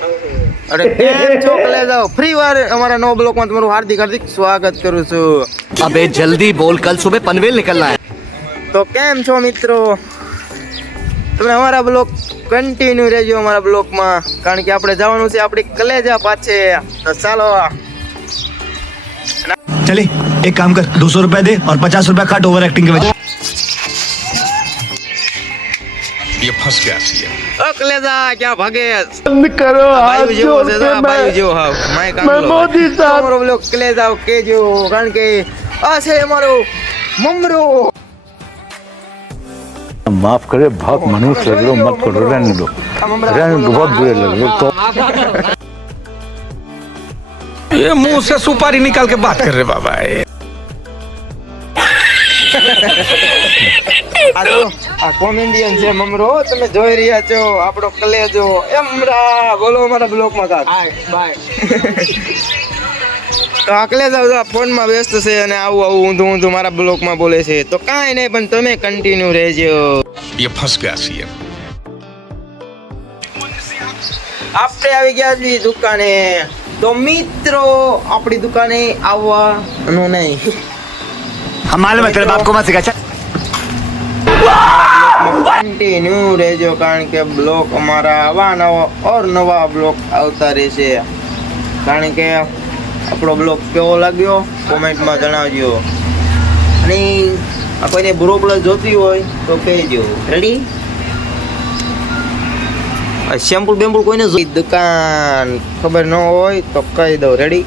અરે કેમ છો કલેજાઓ ફ્રી વાર અમારા નો બ્લોકમાં તમારું હાર્દિક સ્વાગત કરું છું। अबे जल्दी बोल, कल सुबह पनवेल निकलना है। તો કેમ છો મિત્રો, તમે અમારા બ્લોક કન્ટિન્યુ રહેજો અમારા બ્લોકમાં, કારણ કે આપણે જવાનું છે આપણી કલેજા પાછે। તો ચાલો चले एक काम कर, 200 रुपया दे और 50 रुपया काट ओवर एक्टिंग के वजह। ये फंस गया सी है। ઓ કલેજા ક્યાં ભાગે करो બાયુ જેવો છે તો આ બાયુ જેવો હાવ માય કામ મોદી સાહેબ અમારો બ્લોક કલેજાઓ કેજો, કારણ કે આ છે અમારો મમરો। माफ करे, बहुत मनुष्य लग रहे हो, मत करो, रहने दो, बहुत बुरे लग रहे हो। तो ये मुंह से सुपारी निकाल के बात कर रहे बाबा। આ જો આ કોમેડિયન છે મમરો, તમે જોઈ રહ્યા છો આપણો કલેજો એમરા, બોલો અમારા બ્લોકમાં કાક બાય। તો આ કલેજા ફોનમાં વ્યસ્ત છે અને આવું ઊંધું ઊંધું મારા બ્લોકમાં બોલે છે, તો કાંઈ નહીં, પણ તમે કન્ટિન્યુ રહેજો। ये फंस गया सी है। આપણે આવી ગયા છીએ દુકાને, તો મિત્રો આપણી દુકાને આવવાનું નહીં, हम मालूम है तेरे बाप को मत सिखा। કન્ટિન્યુ રહેજો, કારણ કે બ્લોક અમારા આવા નવા ઓર નવા બ્લોક આવતા રહેશે। કારણ કે આપણો બ્લોગ કેવો લાગ્યો કોમેન્ટમાં જણાવજો, અને આ કોઈને બ્રો પ્લસ જોતી હોય તો કહેજો। રેડી? આ શેમ્પૂ બેમ્પૂ કોઈને દુકાન ખબર ન હોય તો કહી દઉં। રેડી?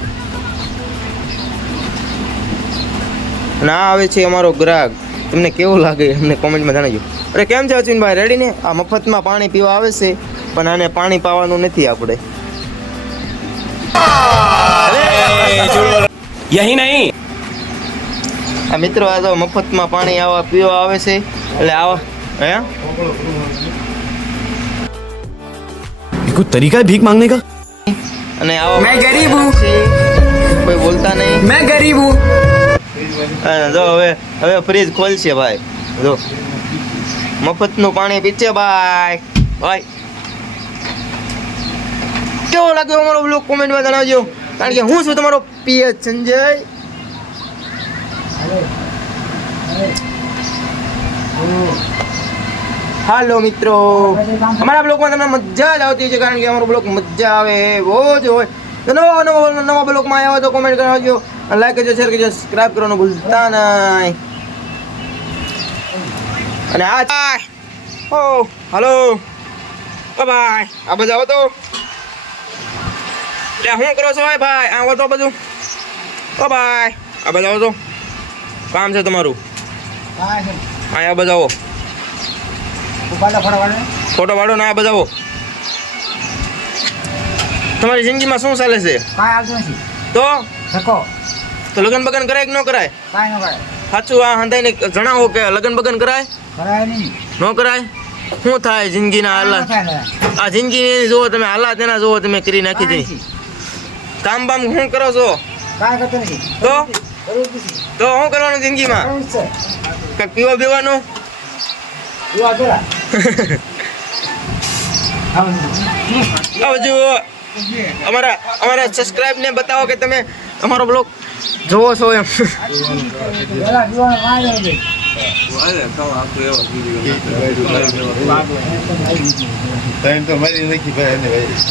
ના આવે છે અમારો ગ્રાહક, તમને કેવું લાગે અમને કોમેન્ટમાં જણાવજો। અરે કેમ છે અશ્વિનભાઈ, રેડી ને? આ મફતમાં પાણી પીવા આવે છે, પણ આને પાણી પાવાનું નથી આપણે। यही नहीं, આ મિત્રો આ તો મફતમાં પાણી આવા પીવા આવે છે, એટલે આવા હે कुछ तरीका है भीख मांगने का। અને આવા मैं गरीब हूँ। કોઈ બોલતા નહીં। मैं गरीब हूँ। જો હવે ફ્રીજ ખોલશે ભાઈ, જો મફતનું પાણી પીછે ભાઈ। ભાઈ કેવો લાગ્યો અમારો બ્લોગ કોમેન્ટમાં જણાવજો, કારણ કે હું છું તમારો પીએચ સંજય। હાલો મિત્રો, અમારા બ્લોગમાં તમને મજા જ આવતી છે, કારણ કે અમારો બ્લોગ મજા આવે એવો જ હોય। તો નવા બ્લોગમાં આવ્યા હોય તો કોમેન્ટ કરાવજો, લાઈક કરજો, શેર કરજો, સબસ્ક્રાઇબ કરવાનું ભૂલતા નહીં। અને આ ઓ હાલો બાય, આ બધા આવો તો, એટલે શું કરો છો ભાઈ? આવો તો બધું ઓ બાય, આ બધા આવો તો, કામ છે તમારું? આ બધા આવો, ફોટો પાડો ને આ બધા આવો। તમારી જિંદગીમાં શું ચાલે છે? તો લગન બગન કરાય કે ન કરાય? સાચું આ હંધાઈને જણાવો કે લગન બગન કરાય ન કરાય? શું થાય જિંદગીના હાલાત? આ જિંદગી જોવો તમે, હાલાત એના જોવો તમે કરી નાખી છે। કામ બામ શું કરો છો? તો શું કરવાનું જિંદગીમાં? કંઈક પીવા પીવાનું? જુઓ અમારા સબસ્ક્રાઇબ ને બતાવો કે તમે અમારો બ્લોગ જોવો છો એમ।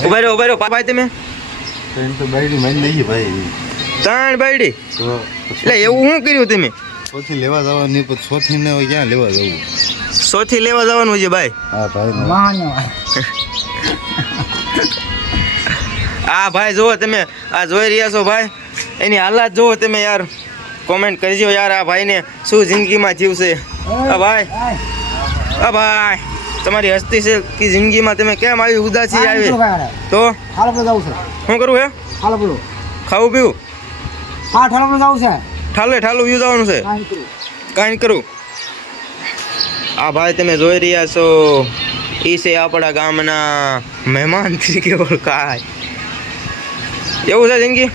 ઉભા રહ્યો ભાઈ, તમે ત્રણ બાયડી, એટલે એવું શું કર્યું તમે? સોથી લેવા જવાનું, પછી સોથી ને ક્યાં લેવા જવું? સોથી લેવા જવાનું છે ભાઈ? હા ભાઈ, આ ભાઈ જુઓ તમે, આ જોઈ રહ્યા છો ભાઈ, એની હાલાત જુઓ તમે યાર, કોમેન્ટ કરજો યાર આ ભાઈને શું જિંદગીમાં જીવશે। આ ભાઈ તમારી હસ્તી છે કે જિંદગીમાં તમે કેમ આવી ઉદાસી આવી? તો શું કરવું હે? ખાવું પીવું? ઠાલું વ્યૂ જવાનું છે, કાંઈ કરું? આ ભાઈ તમે જોઈ રહ્યા છો, એ છે આપણા ગામના મહેમાન તરીકે ઓળખાય એવું છે જિંદગી।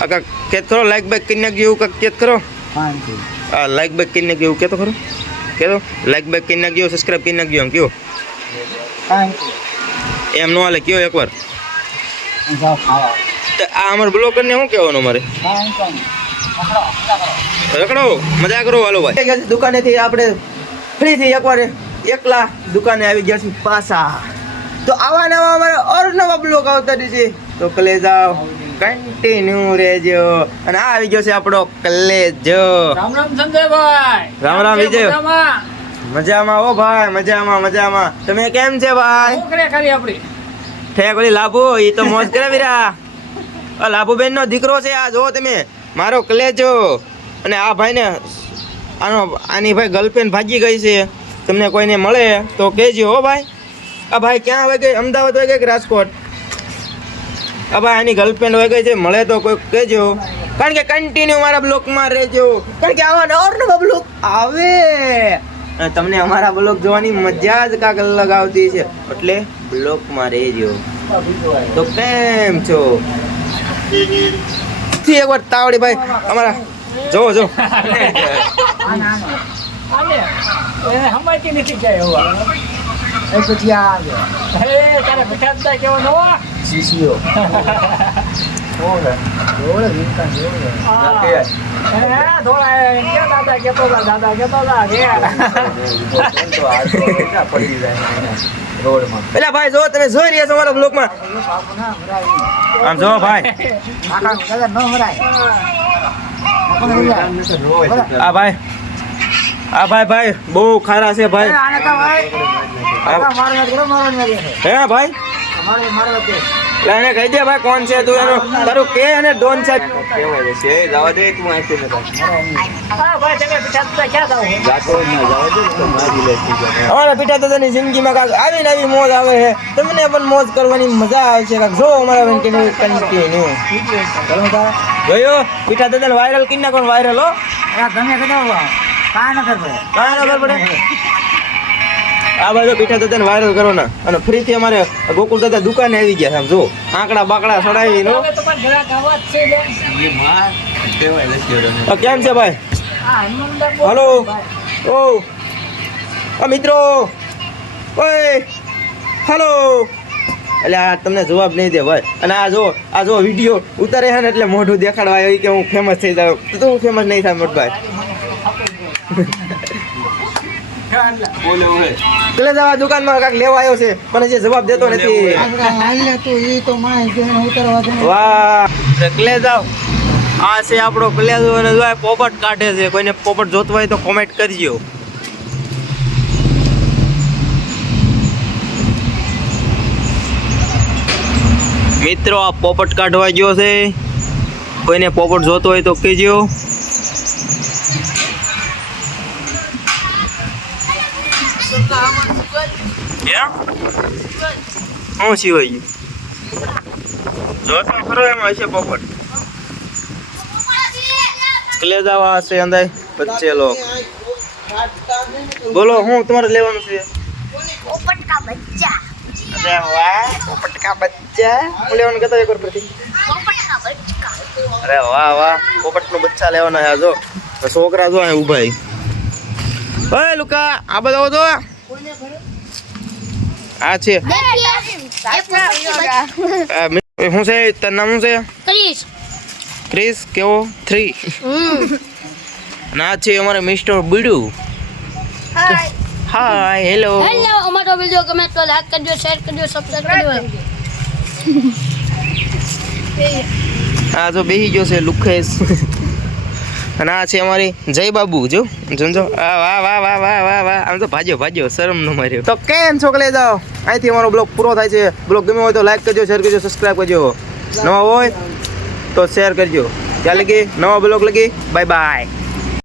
આ કાંક કેત કરો, લાઈક બાઈક કરી નાખજો, એવું કાંક કેત કરો। હા લાઈક બાઈક કરી નાખજો, એવું કહેતો ખરો, કહેતો લાઈક બાઈક કરી નાખજો, સબસ્ક્રાઈબ કરી નાખજો, એમ કયો એમ નો હાલે કયો એકવાર તો આ અમારે બ્લોકર ને શું કહેવાનું અમારે રખડો મજા કરો હાલો ભાઈ દુકાનેથી આપણે ફ્રીથી એકવાર એકલા દુકાને આવી ગયા છીએ પાછા તો આવા નવા અમારે ઓર નવા બ્લોગ આવતા રહેશે તો કલેજા કન્ટિન્યુ રહેજો અને આ આવી ગયો છે આપણો કલેજો રામ રામ સંજયભાઈ. રામ રામ વિજય મજામાં ઓ ભાઈ મજામાં તમે કેમ છે ભાઈ છોકરે કરી આપણી. ઠેક ઓલી લાભુ ઈ તો મોજ કરે વીરા આ લાભુબેન નો દીકરો છે આ જો તમે મારો કલેજો અને આ ભાઈ ને આની ભાઈ ગર્લફ્રેન્ડ ભાગી ગઈ છે તમને કોઈને મળે તો કહેજો હો ભાઈ આ ભાઈ ક્યાં હોય ગઈ અમદાવાદ હોય ગઈ કે રાજકોટ આ ભાઈ આની ગર્લફ્રેન્ડ હોય ગઈ છે મળે તો કોઈ કહેજો કારણ કે કન્ટિન્યુ મારા બ્લોકમાં રહેજો કારણ કે આવા નવા બ્લોક આવે અને તમને અમારા બ્લોગ જોવાની મજા જ કાંક અલગ આવતી છે એટલે બ્લોકમાં રહેજો તો કેમ છો એકવાર તાવડી ભાઈ અમારા જો આને એને સમજતી નથી જાય એવું. હે તારે બેઠા કેવો નવો દાદા કેતો પેલા ભાઈ જો તમે જોઈ રહ્યા છો અમારા બ્લોગમાં આમ જો ભાઈ આ ભાઈ બહુ ખારા છે ભાઈ હે ભાઈ એને કહી દે ભાઈ કોણ છે તું એનો તારું કે અને ડોન છે કેવાય છે જવા દે તું આઈતે નતા અમારા પીઠા દાદાની જિંદગીમાં કાંક આવીને આવી મોજ આવે છે તમને પણ મોજ કરવાની મજા આવે છે કાંક જો અમારા બેન કન્ટિન્યુ જોયો પીઠા દાદાને વાયરલ કરી નાખો વાયરલ હો કાંઈ ન ખબર પડે આ બાજુ પીઠા દાદાને વાયરલ કરો ને અને ફરીથી અમારે ગોકુળ દાદા દુકાને આવી ગયા છે જો આંકડા બાકડા સડાવી નો કેમ છે ભાઈ હલો ઓ મિત્રો ઓય હેલો એટલે આ તમને જવાબ નહીં દે ભાઈ અને આ જો વિડીયો ઉતારે છે ને એટલે મોઢું દેખાડવા આવ્યો કે હું ફેમસ થઈ જાઉં તો હું ફેમસ નહીં થાય મોટભાઈ પેલે જવા દુકાનમાં કાંઈક લેવા આવ્યો છે પણ જે જવાબ દેતો નથી વાહ કલે જાવ આ છે આપણો કલેજો અને જો પોપટ કાઢે છે કોઈને પોપટ જોતો હોય તો કોમેન્ટ કરજો મિત્રો આ પોપટ કાઢવા ગયો છે કોઈને પોપટ જોતો હોય તો કહેજો હું સિવાય જો તો ખરો એમાં હશે પોપટ કલેજાવા હશે અંદાય બચ્ચેલો બોલો હું તમારે લેવાનું છે पोपट का बच्चा અરે વાહ પોપટ કા બચ્ચા હું લેવાનું કહેતો એકવાર પરથી पोपट का बच्चा અરે વાહ પોપટ નો બચ્ચા લેવાના છે જો છોકરા જો અહીં ઊભા ઓય લુકા આ બધા તો આ છે હું છે તારું નામ શું છે क्रिस ક્રિસ કેવો 3 ના છે અમારે મિસ્ટર બીડુ हाय હાય હેલો हेलो हमारा वीडियो कमेंट कर लाइक कर दियो शेयर कर दियो सब्सक्राइब कर दियो આ જો બેહી ગયો છે લુખેશ અને આ છે અમારી જય બાબુ જો જોજો વાહ આમ તો ભાજ્યો શરમ ન માર્યો તો કેમ છોકલે જાઓ અહીંથી અમારો બ્લોગ પૂરો થાય છે બ્લોગ ગમ્યો હોય તો લાઈક કરજો શેર કરજો સબસ્ક્રાઇબ કરજો નવા હોય તો શેર કરજો ત્યાં લગી નવા બ્લોગ લગી બાય બાય